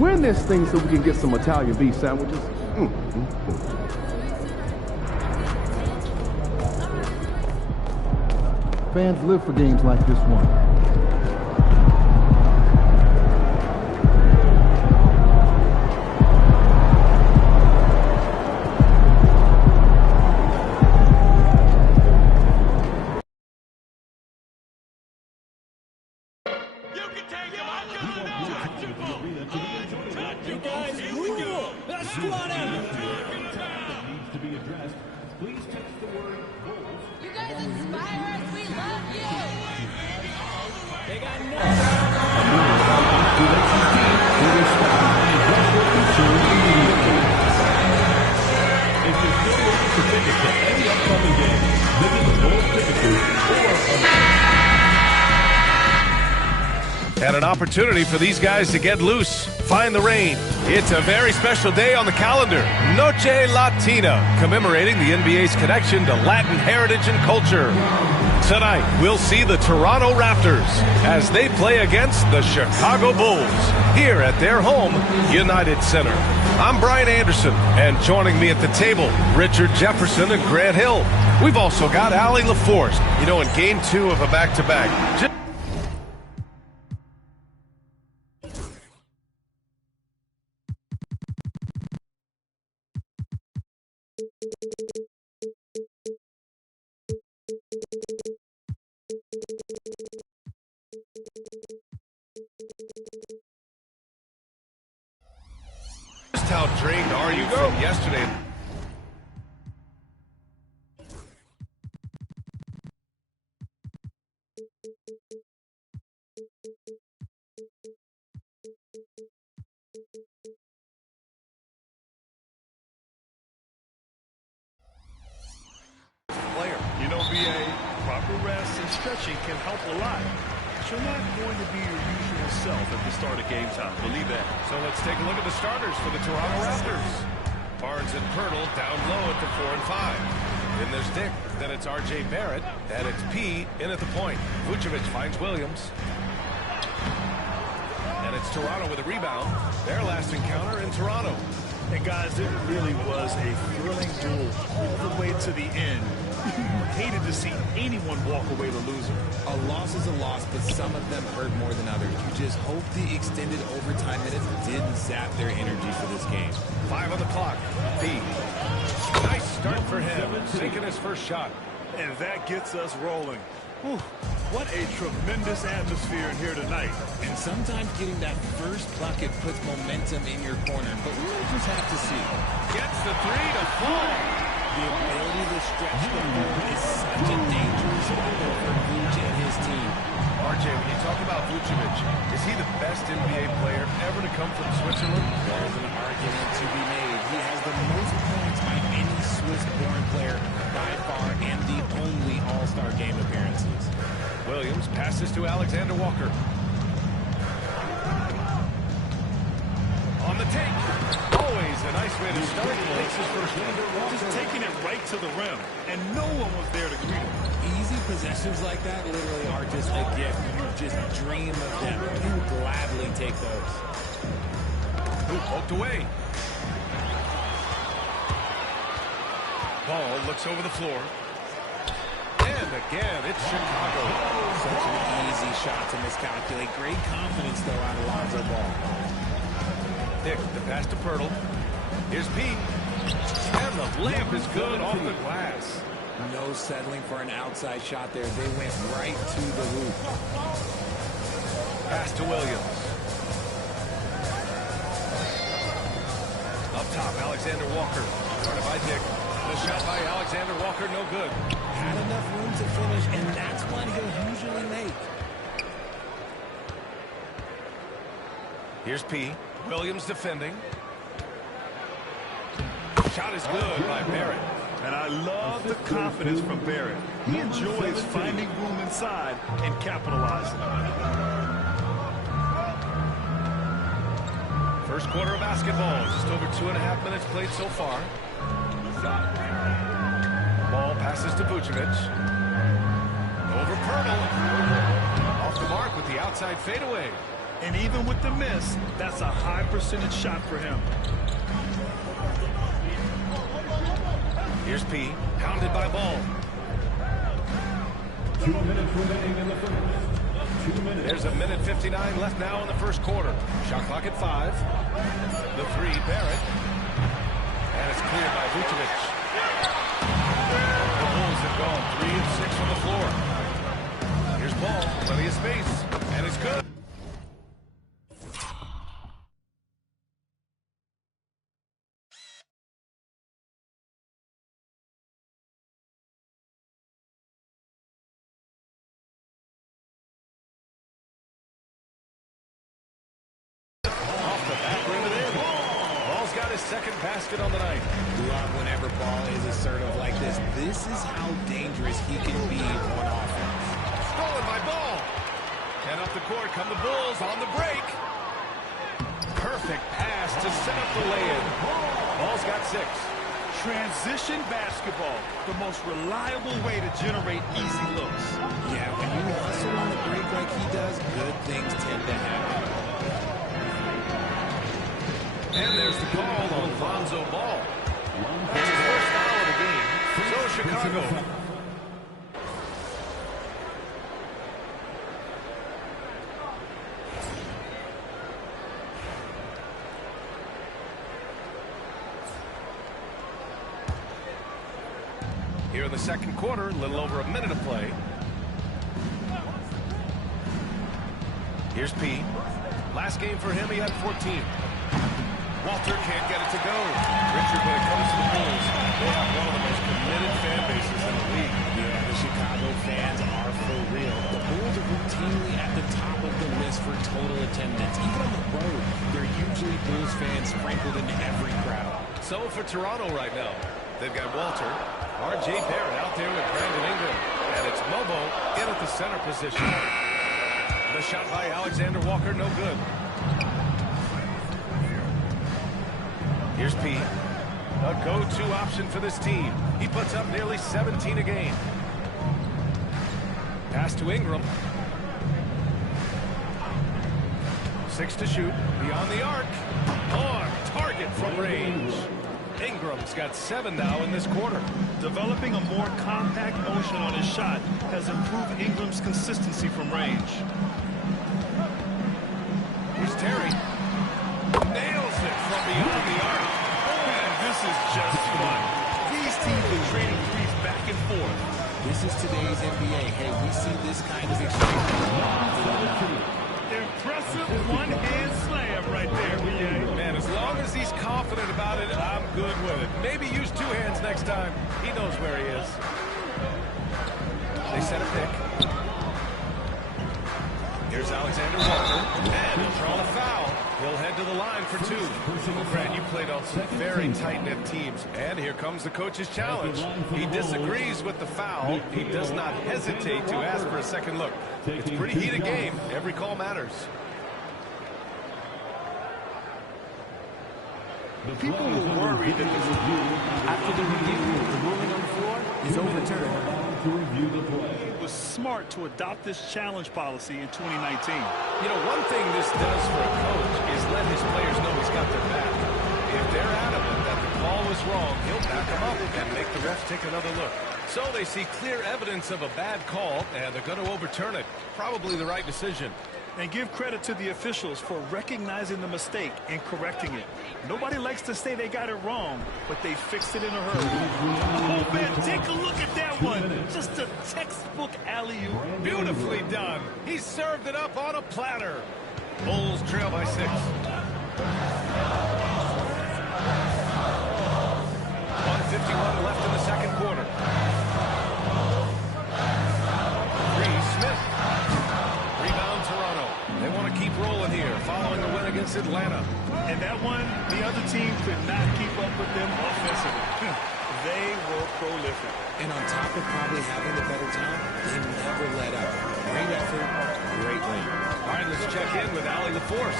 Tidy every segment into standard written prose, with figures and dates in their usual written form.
win this thing so we can get some Italian beef sandwiches. Fans live for games like this one. And an opportunity for these guys to get loose, find the rain. It's a very special day on the calendar, Noche Latina, commemorating the NBA's connection to Latin heritage and culture. Tonight, we'll see the Toronto Raptors as they play against the Chicago Bulls here at their home, United Center. I'm Brian Anderson, and joining me at the table, Richard Jefferson and Grant Hill. We've also got Allie LaForce. You know, in Game 2 of a back-to-back. Just how drained are you from yesterday? You know, BA, proper rest and stretching can help a lot. But you're not going to be your usual self at the start of game time. Believe that. So let's take a look at the starters for the Toronto Raptors. Barnes and Pirtle down low at the 4 and 5. Then there's Dick. Then it's R.J. Barrett. And it's P in at the point. Vucevic finds Williams. And it's Toronto with a rebound. Their last encounter in Toronto. And guys, it really was a thrilling duel all the way to the end. Hated to see anyone walk away the loser. A loss is a loss, but some of them hurt more than others. You just hope the extended overtime minutes didn't sap their energy for this game. 5 on the clock. B. Nice start for him. Taking his first shot. And that gets us rolling. Whew, what a tremendous atmosphere in here tonight. And sometimes getting that first bucket puts momentum in your corner, but we'll just have to see. Gets the 3 to fall. The ability to stretch the floor is such a dangerous weapon for Vuce and his team. RJ, when you talk about Vucevic, is he the best NBA player ever to come from Switzerland? There's an argument to be made. He has the most points by any Swiss-born player by far and the only All-Star game appearances. Williams passes to Alexander Walker. On the take. Always a nice way to start. Makes his first one. Just taking it right to the rim, and no one was there to greet him. Easy possessions like that literally are just a gift. You just dream of them. You gladly take those. Ooh, poked away. Ball looks over the floor. And again, it's Chicago. Such an easy shot to miscalculate. Great confidence, though, out of Lonzo Ball. Dick, the pass to Pirtle. Here's P. And the layup is good off the glass. No settling for an outside shot there. They went right to the hoop. Pass to Williams. Up top, Alexander Walker. Guarded by Dick. The shot by Alexander Walker, no good. Had enough room to finish, and that's one he'll usually make. Here's P. Williams defending. Shot is good by Barrett. And I love the confidence from Barrett. He enjoys finding room inside and capitalizing. First quarter of basketball. Just over 2.5 minutes played so far. Ball passes to Vucevic. Over Pirtle. Off the mark with the outside fadeaway. And even with the miss, that's a high percentage shot for him. Here's P, pounded by Ball. 2 minutes remaining in the first. 2 minutes. There's a minute 59 left now in the first quarter. Shot clock at 5. The 3, Barrett. And it's cleared by Vucevic. The Bulls have gone 3 of 6 from the floor. Here's Ball, plenty of space, and it's good. Second basket on the night. Love whenever Ball is assertive like this. This is how dangerous he can be on offense. Stolen by Ball. And up the court come the Bulls on the break. Perfect pass to set up the lay-in. Ball's got 6. Transition basketball, the most reliable way to generate easy looks. Yeah, when you hustle on the break like he does, good things tend to happen. And there's the call on Lonzo Ball. It's his first foul of the game. So Chicago. Here in the second quarter, a little over a minute of play. Here's P. Last game for him, he had 14. Walter can't get it to go. Richard, when it comes to the Bulls, they have one of the most committed fan bases in the league. Yeah, the Chicago fans are for real. The Bulls are routinely at the top of the list for total attendance. Even on the road, they're usually Bulls fans sprinkled into every crowd. So for Toronto right now, they've got Walter, R.J. Barrett out there with Brandon Ingram, and it's Mobo in at the center position. The shot by Alexander Walker, no good. Here's P, a go-to option for this team. He puts up nearly 17 a game. Pass to Ingram. 6 to shoot, beyond the arc. On target from range. Ingram's got 7 now in this quarter. Developing a more compact motion on his shot has improved Ingram's consistency from range. Here's Terry. Nails it from beyond the arc. And this is just fun. These teams are trading threes back and forth. This is today's NBA. Hey, we see this kind of exchange. Impressive one-hand slam right there, BA. Man, as long as he's confident about it, I'm good with it. Maybe use 2 hands next time. He knows where he is. They set a pick. Here's Alexander Walker, and he'll draw the foul. He'll head to the line for 2. Brad, you played on some very tight-knit teams, and here comes the coach's challenge. He disagrees with the foul. He does not hesitate to ask for a second look. It's a pretty heated game. Every call matters. People will worry that After the review, the ruling on the floor is overturned. it was smart to adopt this challenge policy in 2019. You know, one thing this does for a coach is let his players know he's got their back. If they're adamant that the call was wrong, he'll back them up and make the refs take another look. So they see clear evidence of a bad call, and they're going to overturn it. Probably the right decision. And give credit to the officials for recognizing the mistake and correcting it. Nobody likes to say they got it wrong, but they fixed it in a hurry. Oh, man, take a look at that one. Just a textbook alley-oop. Beautifully done. He served it up on a platter. Bulls trail by 6. 1:51 left in the second quarter. Smith. Rebound Toronto. They want to keep rolling here following the win against Atlanta. And that one, the other team could not keep up with them offensively. They were prolific. And on top of probably having the better talent, they never let up. Great effort, great win. All right, let's check in with Allie LaForce.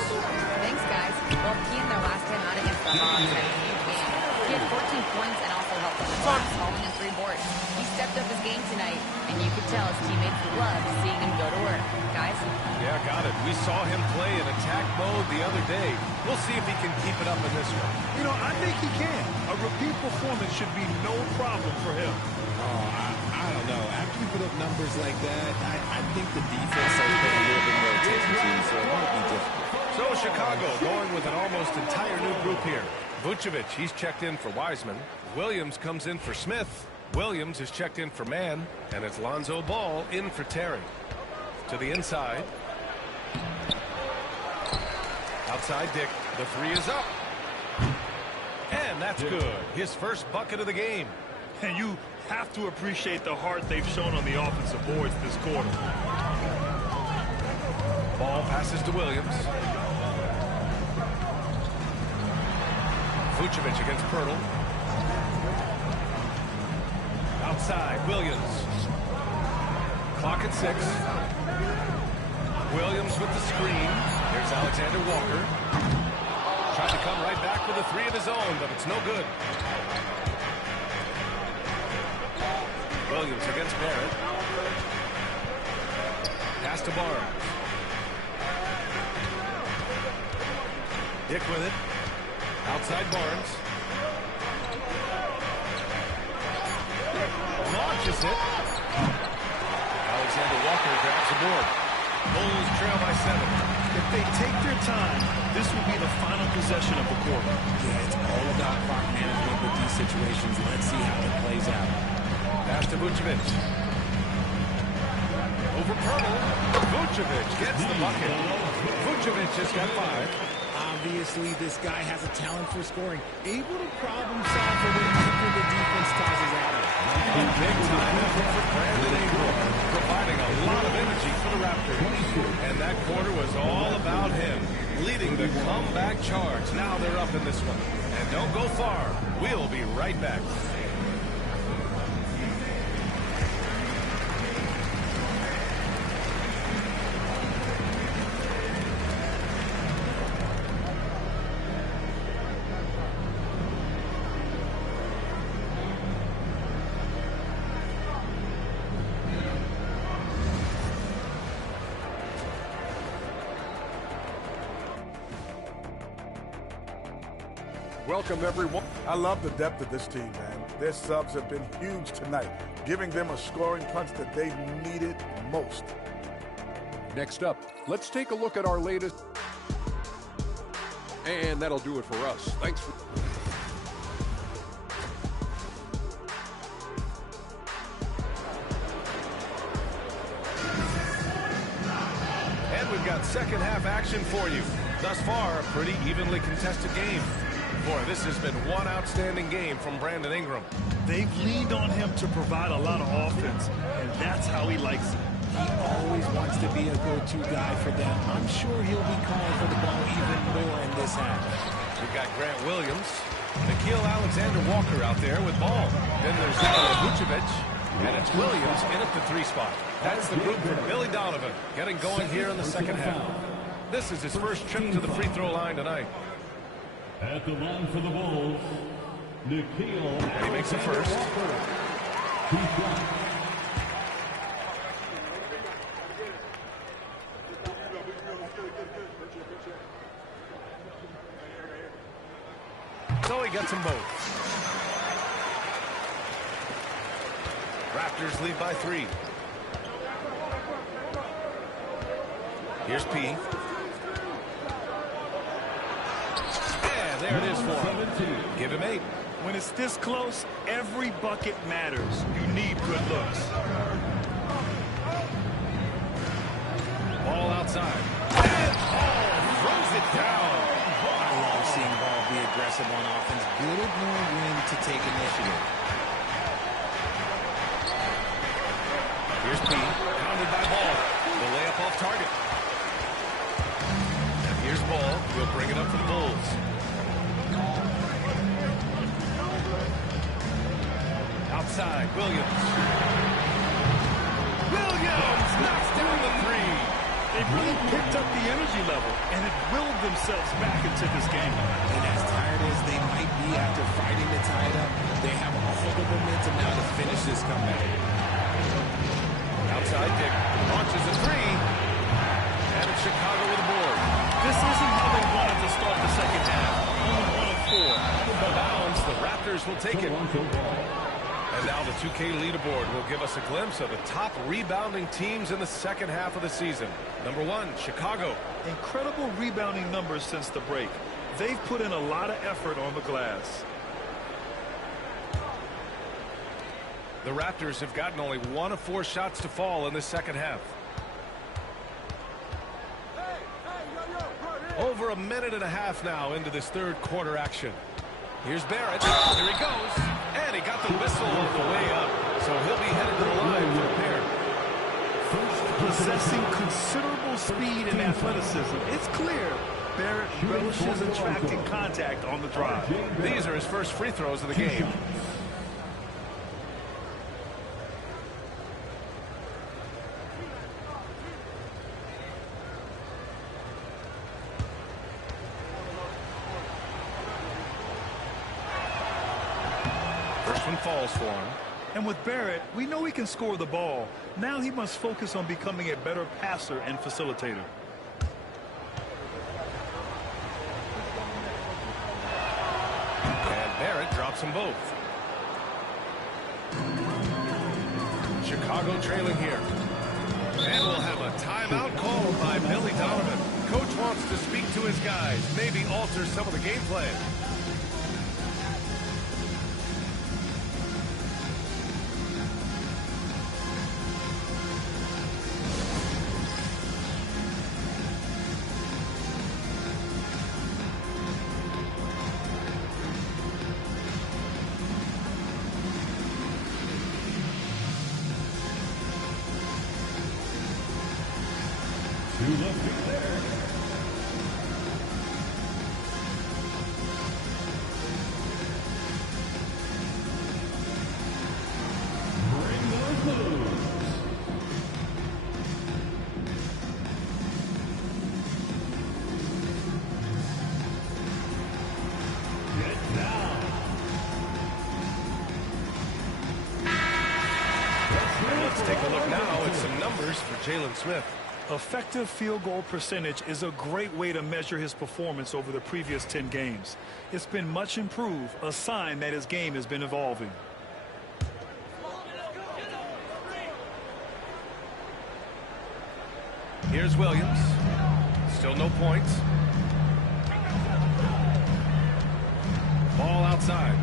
Thanks, guys. Well, key in their last time out against the Hawks had a huge game. He had 14 points and also helped with the glass, hauling in 3 boards. He stepped up his game tonight, and you could tell his teammates loved seeing him go to work. Guys? Yeah, got it. We saw him play in attack mode the other day. We'll see if he can keep it up in this one. You know, I think he can. A repeat performance should be no problem for him. Oh, I don't know. After you put up numbers like that, I think the defense has been a little bit more attention to, so it might be difficult. So Chicago going with an almost entire new group here. Vucevic, he's checked in for Wiseman. Williams comes in for Smith. Williams is checked in for Mann. And it's Lonzo Ball in for Terry. To the inside. Outside Dick. The three is up. And that's good. His first bucket of the game. And you have to appreciate the heart they've shown on the offensive boards this quarter. Ball passes to Williams. Vucevic against Pirtle. Outside, Williams. Clock at 6. Williams with the screen. Here's Alexander Walker. Tried to come right back with a three of his own, but it's no good. Williams against Barrett. Pass to Barnes. Dick with it. Outside Barnes. Launches it. Alexander Walker grabs the board. Bulls trail by 7. If they take their time, this will be the final possession of the quarter. Yeah, it's all about clock management with these situations. Let's see how it plays out. Pass to Vucevic. Over Pirtle. Vucevic gets the bucket. Vucevic has got 5. Obviously, this guy has a talent for scoring. Able to problem solve for whatever the defense tosses at him. A big-time effort for Brandon Ingram, providing a lot of energy for the Raptors. And that quarter was all about him, leading the comeback charge. Now they're up in this one. And don't go far. We'll be right back. Welcome, everyone. I love the depth of this team, man. Their subs have been huge tonight, giving them a scoring punch that they needed most. Next up, let's take a look at our latest. And that'll do it for us. Thanks for... And we've got second half action for you. Thus far, a pretty evenly contested game. Boy, this has been one outstanding game from Brandon Ingram. They've leaned on him to provide a lot of offense, and that's how he likes it. He always wants to be a go-to guy for them. I'm sure he'll be calling for the ball even more in this half. We've got Grant Williams, Nickeil Alexander-Walker out there with ball. Then there's Vucevic, and it's Williams in at the 3 spot. That's the group from Billy Donovan, getting going here in the second half. This is his first trip to the free throw line tonight. At the line for the Bulls, Nickeil. And he makes it first. So he gets them both. Raptors lead by 3. Here's P. There it is for him. Give him 8. When it's this close, every bucket matters. You need good looks. Ball outside. And Ball throws it down. I love seeing Ball be aggressive on offense. Good at knowing when to take initiative. Here's P. Pounded by Ball. The layup off target. And here's Ball. He'll bring it up for the Bulls. Outside, Williams. Williams knocks down the 3. They've really picked up the energy level and have willed themselves back into this game. And as tired as they might be after fighting to tie it up, they have all the momentum now to finish finish this comeback. Outside Dick launches a three. And it's Chicago with a board. This isn't how they wanted to start the second half. Only 1 of 4. Out of bounds, the Raptors will take it. And now the 2K leaderboard will give us a glimpse of the top rebounding teams in the second half of the season. Number 1, Chicago. Incredible rebounding numbers since the break. They've put in a lot of effort on the glass. The Raptors have gotten only 1 of 4 shots to fall in the second half. Over a minute and a half now into this third quarter action. Here's Barrett. Here he goes. And he got the whistle on the way up. So he'll be headed to the line for a pair. Possessing considerable speed and athleticism, it's clear Barrett relishes attracting contact on the drive. These are his first free throws of the game. First one falls for him. And with Barrett, we know he can score the ball. Now he must focus on becoming a better passer and facilitator. And Barrett drops them both. Chicago trailing here. And we'll have a timeout called by Billy Donovan. Coach wants to speak to his guys, maybe alter some of the game plan. Let's take a look now at some numbers for Jalen Smith. Effective field goal percentage is a great way to measure his performance over the previous 10 games. It's been much improved, a sign that his game has been evolving. Here's Williams. Still no points. Ball outside.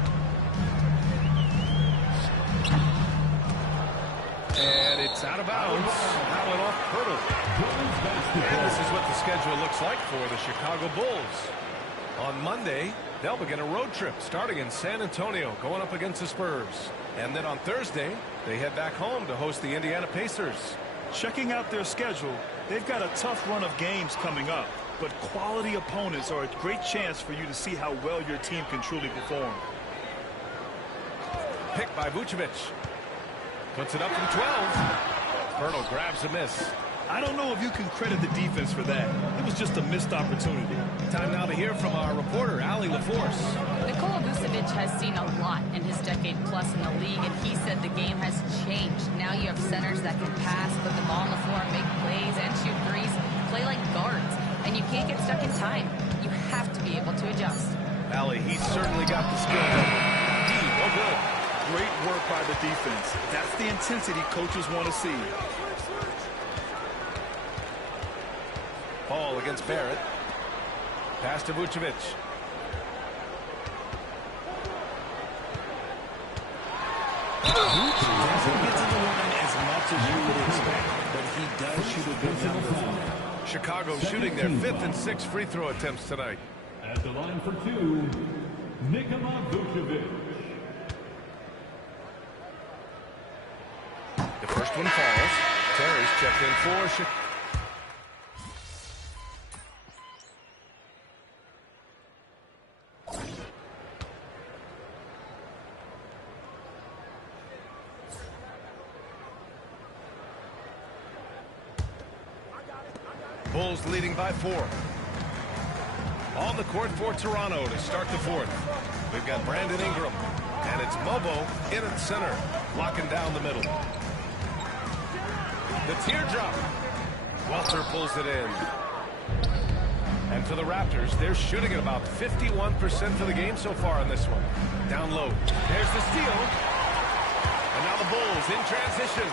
And it's out of bounds. That went off Pirtle. And this is what the schedule looks like for the Chicago Bulls. On Monday, they'll begin a road trip starting in San Antonio, going up against the Spurs. And then on Thursday, they head back home to host the Indiana Pacers. Checking out their schedule, they've got a tough run of games coming up, but quality opponents are a great chance for you to see how well your team can truly perform. Picked by Vucevic. Puts it up from 12. Pirtle grabs a miss. I don't know if you can credit the defense for that. It was just a missed opportunity. Time now to hear from our reporter, Allie LaForce. Nikola Vucevic has seen a lot in his decade plus in the league, and he said the game has changed. Now you have centers that can pass, put the ball on the floor, make plays, and shoot threes, play like guards. And you can't get stuck in time. You have to be able to adjust. Allie, he's certainly got the skill level. No good. Great work by the defense. That's the intensity coaches want to see. Ball against Barrett. Pass to Vucevic. Doesn't get to the line as much as you would expect, but he does shoot a good number from there. Chicago shooting their 5th and 6th free throw attempts tonight. At the line for 2, Nikola Vucevic. The first one falls. Terry's checked in for Chicago. Bulls leading by 4. On the court for Toronto to start the 4th. We've got Brandon Ingram, and it's Mobo in at center, locking down the middle. The teardrop. Walter pulls it in. And for the Raptors, they're shooting at about 51% for the game so far in this one. Down low. There's the steal. And now the Bulls in transition.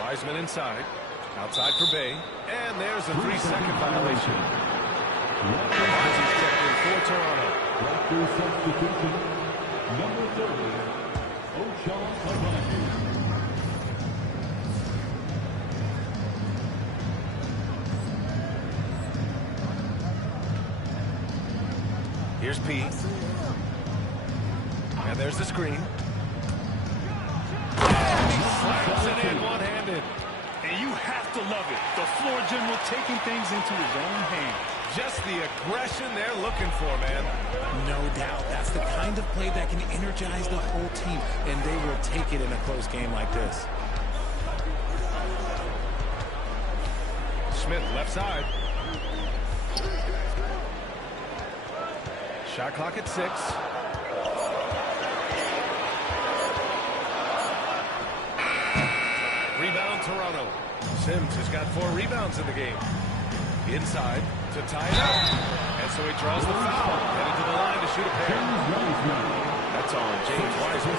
Wiseman inside. Outside for Bay. And there's a 3-second violation. Barnes checked in for Toronto. Raptors substitution, number 30, Ochai Agbaji. Here's P. And there's the screen. And he slams it in one-handed. And you have to love it. The floor general taking things into his own hands. Just the aggression they're looking for, man. No doubt. That's the kind of play that can energize the whole team, and they will take it in a close game like this. Smith, left side. Shot clock at 6. Rebound, Toronto. Sims has got 4 rebounds in the game. Inside to tie it up. And so he draws the foul. Headed to the line to shoot a pair. That's on James Wiseman.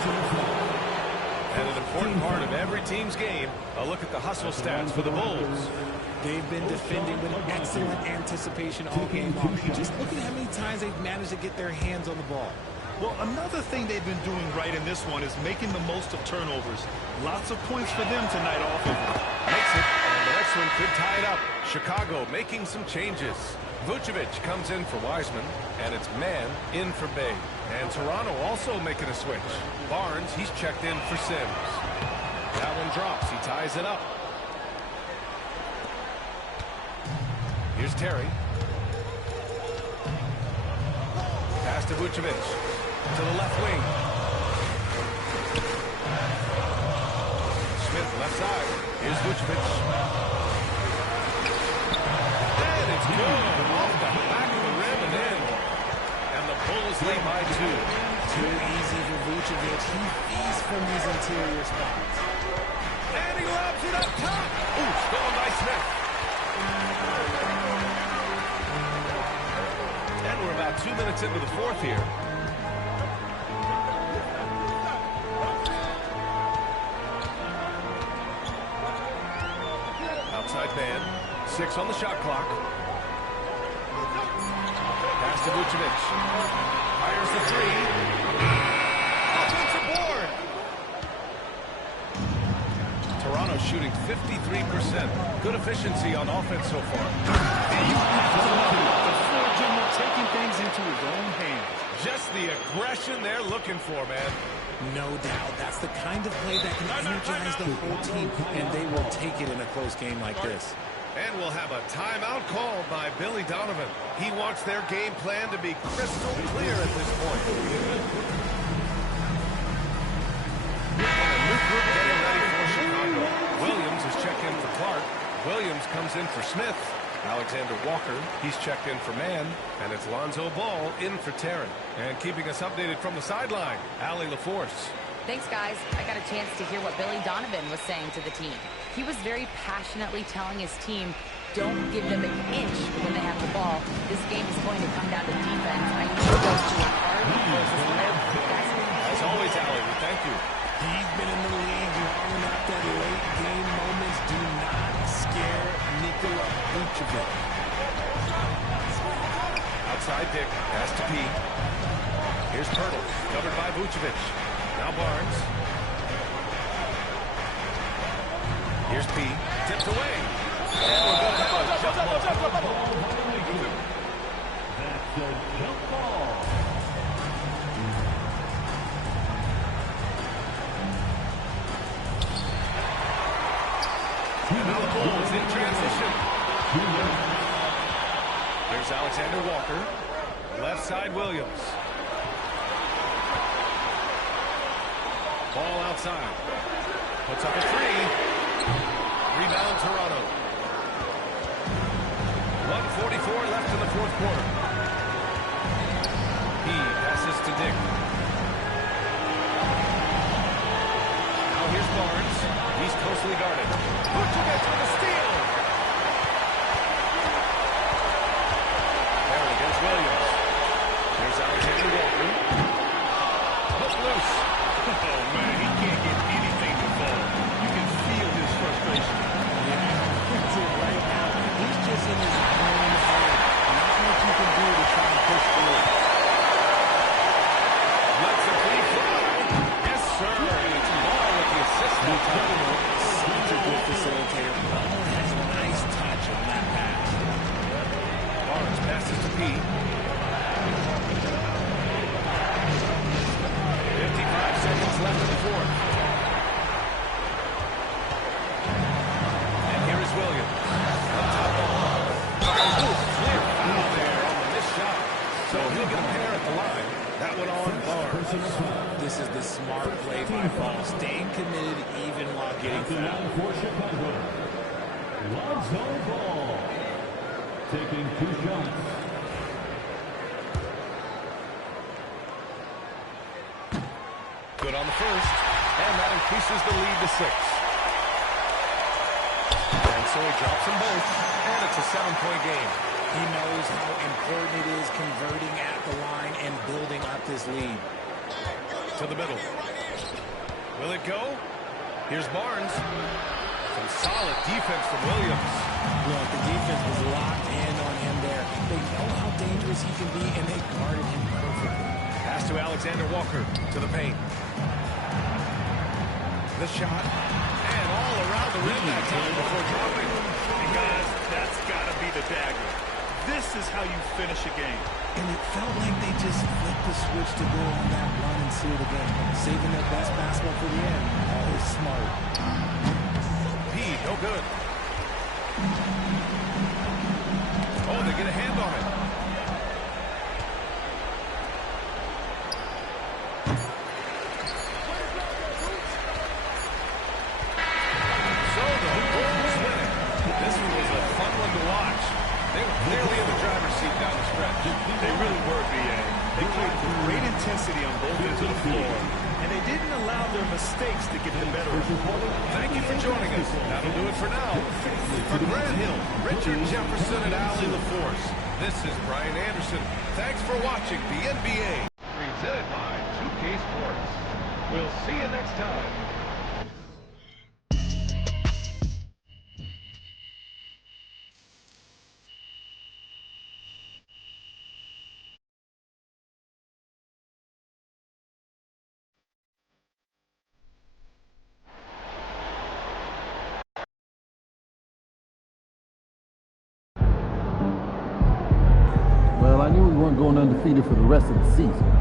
And an important part of every team's game, a look at the hustle stats for the Bulls. They've been defending with excellent anticipation all game long. Just look at how many times they've managed to get their hands on the ball. Well, another thing they've been doing right in this one is making the most of turnovers. Lots of points for them tonight offensively. Makes it, and the next one could tie it up. Chicago making some changes. Vucevic comes in for Wiseman, and it's Man in for Bay. And Toronto also making a switch. Barnes, he's checked in for Sims. That one drops. He ties it up. Here's Terry. Pass to Vucevic. To the left wing. Smith, left side. Here's Vucevic. And it's good. Off the back of the rim and in. And the Bulls lead by 2. Too easy for Vucevic. He feeds from these interior spots. And he lobs it up top. Ooh, stolen by Smith. And we're about 2 minutes into the 4th here. Outside man. 6 on the shot clock. Pass to Vucevic. Fires the 3. Offensive board. Toronto shooting 53%. Good efficiency on offense so far. And you have to love it. The floor general taking things into his own hands. Just the aggression they're looking for, man. No doubt. That's the kind of play that can energize the whole team, and they will take it in a close game like this. And we'll have a timeout called by Billy Donovan. He wants their game plan to be crystal clear at this point. And a new group getting ready for Chicago. Williams is checked in for Clark. Williams comes in for Smith. Alexander Walker, he's checked in for Man. And it's Lonzo Ball in for Terry. And keeping us updated from the sideline, Allie LaForce. Thanks, guys. I got a chance to hear what Billy Donovan was saying to the team. He was very passionately telling his team, don't give them an inch when they have the ball. This game is going to come down to defense. I need to go to it hard. As always, Allie, we thank you. He's been in the league long enough that late game moments do not scare Nikola Vucevic. Outside pick, pass to P. Here's Pirtle, covered by Vucevic. Now Barnes. Here's P. Tipped away. And we're going to have a jump ball. That's a jump ball. And now the Bulls in transition. Here's Alexander Walker. Left side Williams. Ball outside. Puts up a 3. Rebound Toronto. 1:44 left in the 4th quarter. He's closely guarded. Vucevic with a steal. There against Williams. Here's Alexander Walker. Hook loose. Oh, man, he can't get anything to fall. You can feel his frustration. Yeah, it's it right now. He's just in his own head. Not much you can do to try and push through. Let's a clean fly. Yes, sir. And it's Ball with the assist that time. Such a good facilitator. Ball has a nice touch on that pass. Barnes passes to P. 55 seconds left in the fourth. And here is Williams. Up top ball. Ooh, clear foul there on the missed shot. So he'll get a pair at the line. That one on Barnes. This is the smart play by Ball, staying committed even while getting fouled. For Chicago, Lonzo Ball, taking 2 shots. Good on the first, and that increases the lead to 6. And so he drops them both, and it's a 7-point game. He knows how important it is converting at the line and building up this lead. To the middle. Will it go? Here's Barnes. Some solid defense from Williams. Look, the defense was locked in on him there. They know how dangerous he can be, and they guarded him perfectly. Pass to Alexander Walker to the paint. The shot, and all around the rim that time before dropping. And guys, that's got to be the dagger. This is how you finish a game. And it felt like they just flipped the switch to go on that run and seal the game, saving their best basketball for the end. Always smart. P, no good. Oh, they get a hand on it. So the Bulls win it. This one was a fun one to watch. They were clearly in the driver's seat down the stretch. They really were, B.A. They played with great intensity on both ends of the floor, and they didn't allow their mistakes to get the better of them. Thank you for joining us. That'll do it for now. For Grant Hill, Richard Jefferson, and Allie LaForce, this is Brian Anderson. Thanks for watching the NBA. Presented by 2K Sports. We'll see you next time. Well, I knew we weren't going undefeated for the rest of the season.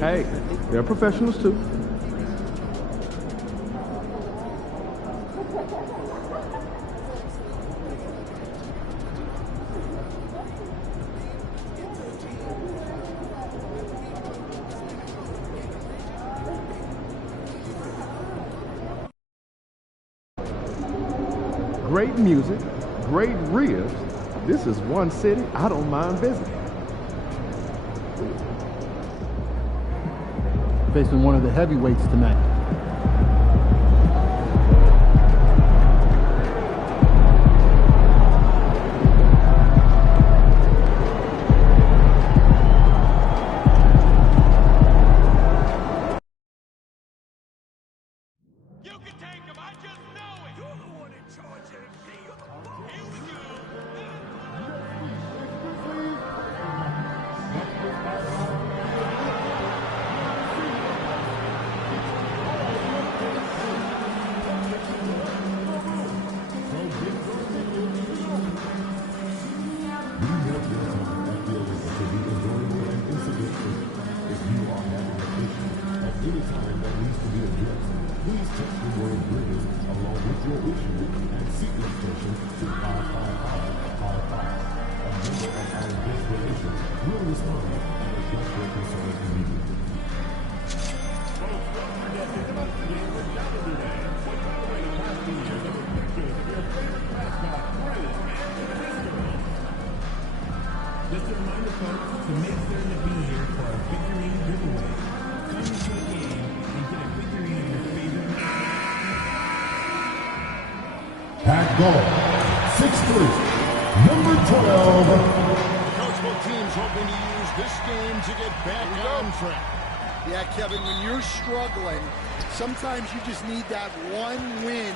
Hey, they're professionals too. Great music, great ribs. This is one city I don't mind visiting. Facing one of the heavyweights tonight. Just a reminder, folks, to make certain to be here for our victory giveaway. Come into the game and get a victory of your favorite. At goal, 6'3", number 12. Coach, both teams hoping to use this game to get back on track. Yeah, Kevin, when you're struggling, sometimes you just need that one win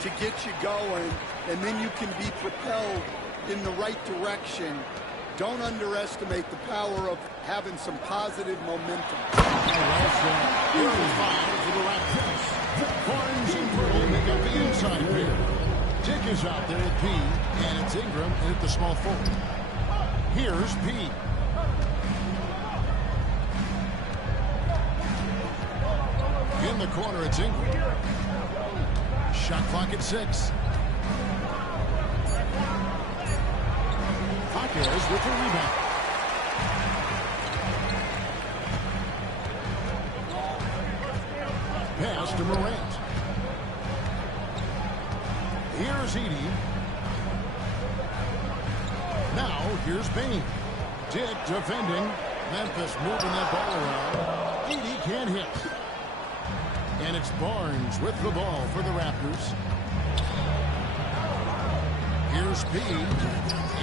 to get you going, and then you can be propelled in the right direction. Don't underestimate the power of having some positive momentum. Here are 5 for the Raptors. Barnes and Brittle make up the inside pair. Dick is out there at P, and it's Ingram at the small forward. Here's P. In the corner, it's Ingram. Shot clock at 6. Hawkins with the rebound. Pass to Morant. Here's Edey. Now, here's Bain. Dick defending. Memphis moving that ball around. Edey can't hit. And it's Barnes with the ball for the Raptors. Here's P.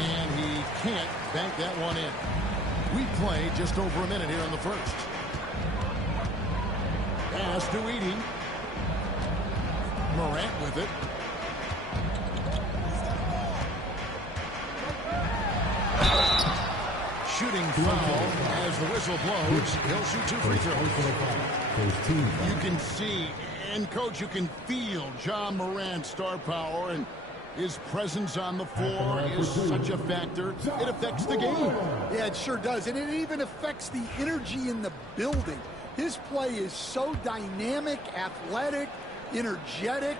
And he can't bank that one in. We play just over a minute here in the first. Pass to Edey. Morant with it. Shooting foul as the whistle blows. He'll shoot 2 free throws. You can see, and Coach, you can feel John Morant's star power, and his presence on the floor is such a factor. It affects the game. Yeah, it sure does, and it even affects the energy in the building. His play is so dynamic, athletic, energetic.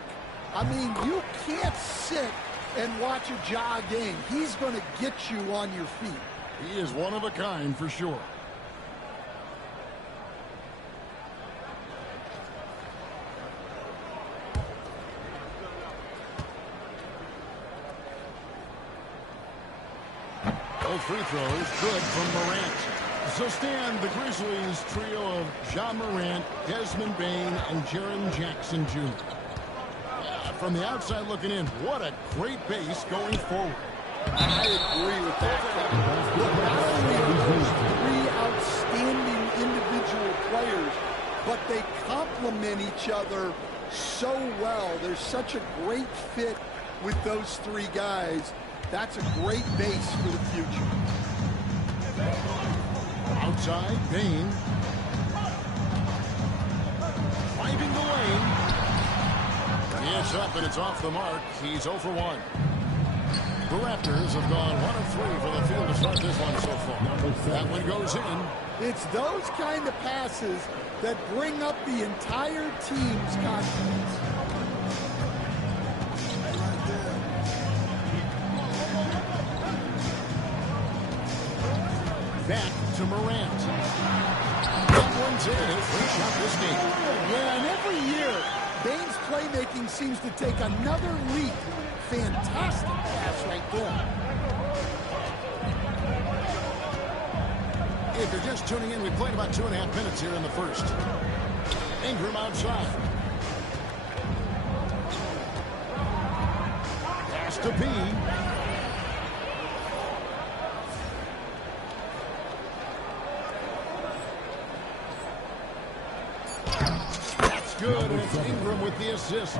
I mean, you can't sit and watch a Ja game. He's going to get you on your feet. He is one of a kind for sure. Both free throws good from Morant. So Stan, the Grizzlies trio of Ja Morant, Desmond Bain, and Jaren Jackson Jr. From the outside looking in, what a great base going forward. I agree with that, Kevin. Look, not only are those 3 outstanding individual players, but they complement each other so well. There's such a great fit with those 3 guys. That's a great base for the future. Outside, Bain. Finding the lane. It's up and it's off the mark. He's 0 for 1. The Raptors have gone 1 of 3 for the field to start this one so far. That one goes in. It's those kind of passes that bring up the entire team's confidence. Back to Morant. That one's in. First shot this game. Yeah, and every year, Bain's playmaking seems to take another leap. Fantastic pass right there. If you're just tuning in, we played about 2.5 minutes here in the first. Ingram outside. Pass to B. Good, and it's Ingram with the assist.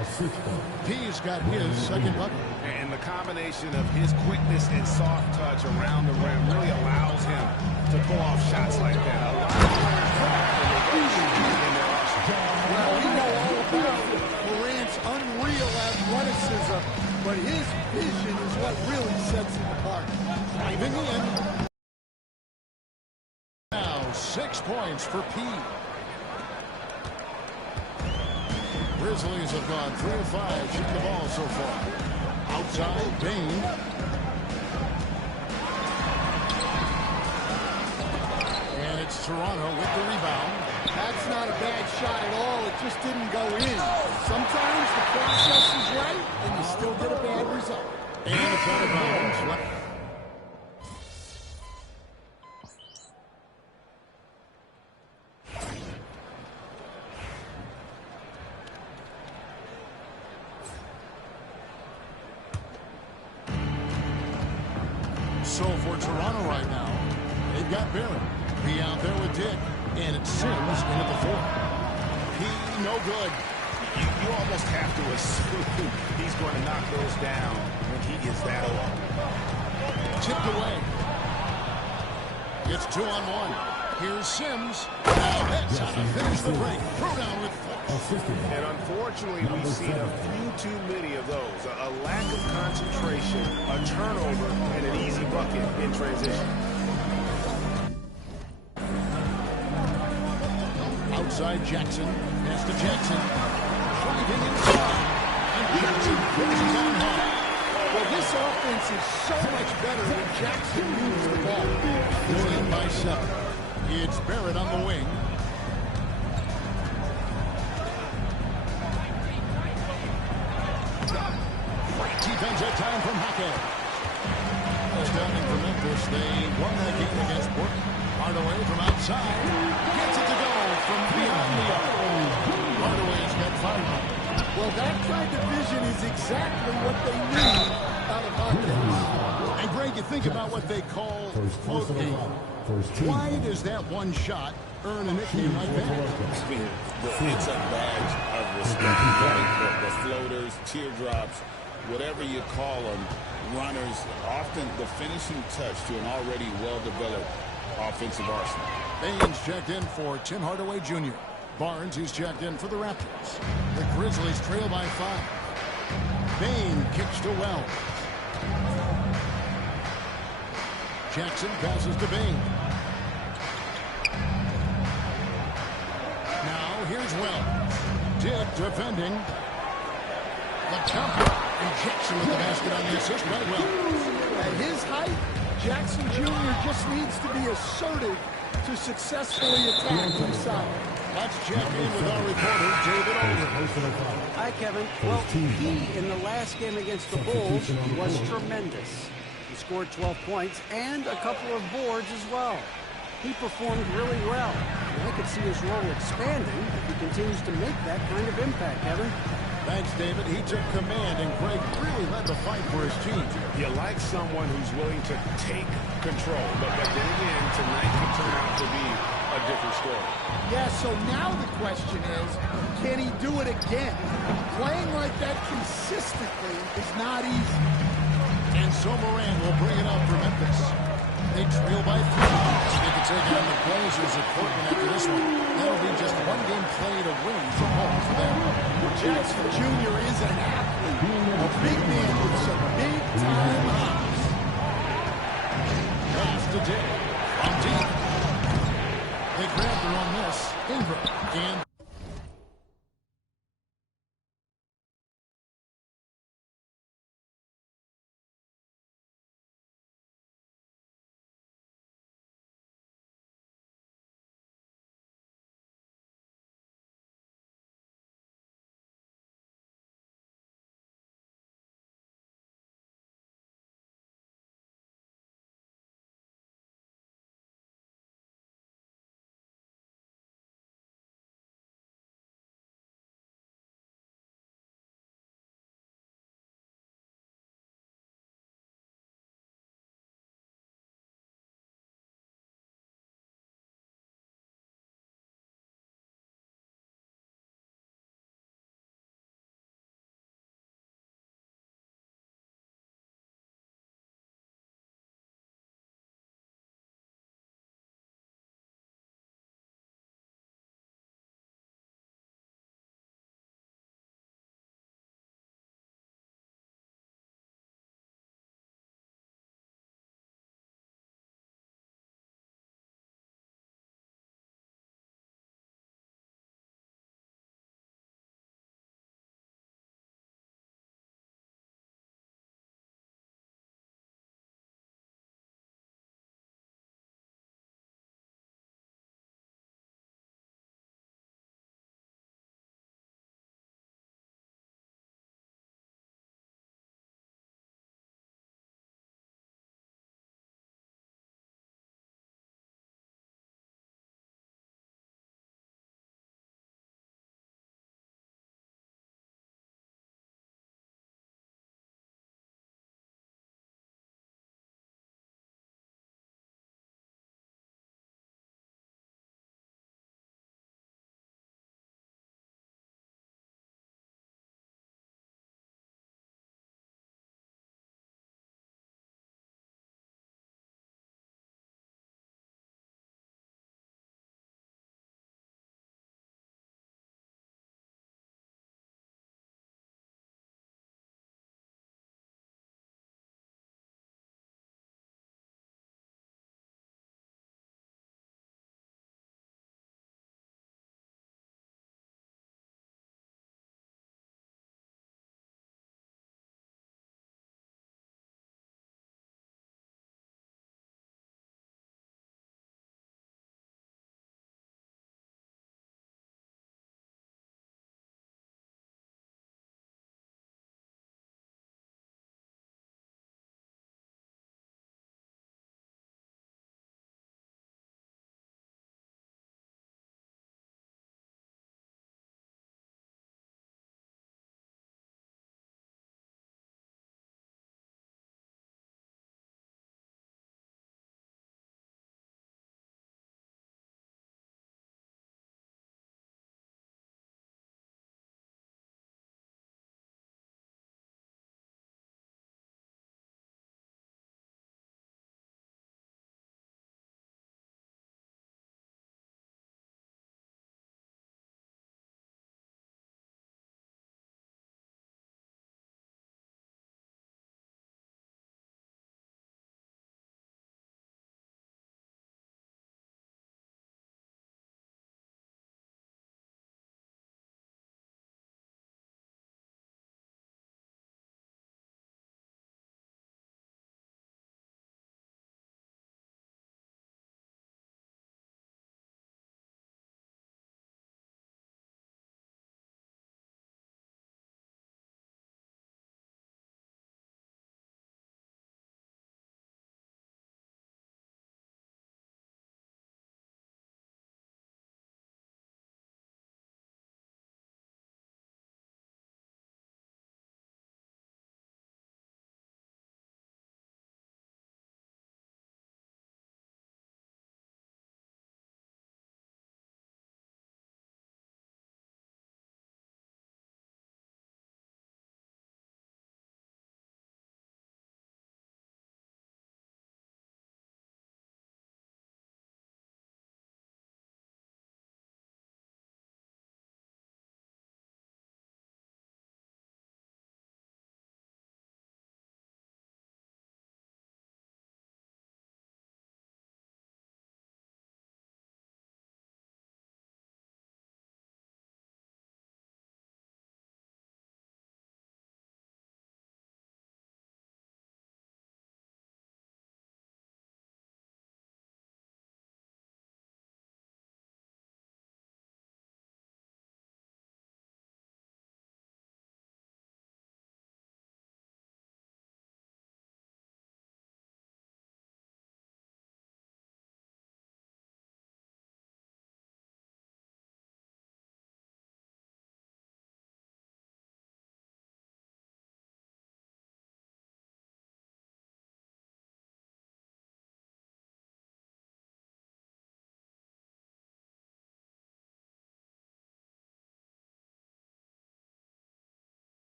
He's got his second bucket. And the combination of his quickness and soft touch around the rim really allows him to pull off shots like that. A lot of players well, we know all about Morant's unreal athleticism, but his vision is what really sets him apart. Driving in. Now 6 points for P. Grizzlies have gone 3 of 5 shooting the ball so far. Outside, Bain. And it's Toronto with the rebound. That's not a bad shot at all. It just didn't go in. Sometimes the process is right, and you still get a bad result. And it's out of bounds. So for Toronto right now, they've got Barrett. He out there with Dick. And it's Sims in at the 4. He no good. You almost have to assume he's going to knock those down when he is that old. Tipped away. It's 2-on-1. Here's Sims. Oh, that's how to finish the break. Throw down with force. And unfortunately, we've seen a few too many of those. A lack of concentration, a turnover, and an easy bucket in transition. Outside Jackson. Pass to Jackson. Driving inside. And Jackson finishes on high. Well, this offense is so much better when Jackson moves the ball. Going in by 7. It's Barrett on the wing. Great defense that time from Hackett. Astounding for Memphis. They won that game against Portland. Hardaway from outside. Gets it to go from beyond the arc. Hardaway's got 5. Well, that kind of vision is exactly what they need out of Hackett. And Greg, you think about what they call float game. Why does that one shot earn a nickname like that? I mean, it's a badge of respect, right? The floaters, teardrops, whatever you call them, runners, often the finishing touch to an already well-developed offensive arsenal. Baines checked in for Tim Hardaway Jr. Barnes, he's checked in for the Raptors. The Grizzlies trail by 5. Bain kicks to Wells. Jackson passes to Bain. Now here's Wells. Dick defending. The counter. And Jackson with the basket on the assist by Wells. At his height, Jackson Jr. just needs to be assertive to successfully attack inside. Let's check in with our reporter, David Older. Hi, Kevin. Well, he, in the last game against the Bulls, was tremendous. He scored 12 points and a couple of boards as well. He performed really well. And I could see his role expanding if he continues to make that kind of impact, Kevin. Thanks, David. He took command, and Greg really led the fight for his team. You like someone who's willing to take control, but then again, tonight could turn out to be a different story. Yeah, so now the question is, can he do it again? Playing like that consistently is not easy. And so Moran will bring it up for Memphis. They trail by 3. They can take on the Blazers at Portland after this one. That'll be just one game played away from home for them. Jackson Jr. is an athlete, a big man with some big-time hops. Pass to Dick. On deep. They grabbed her on this. Ingram. And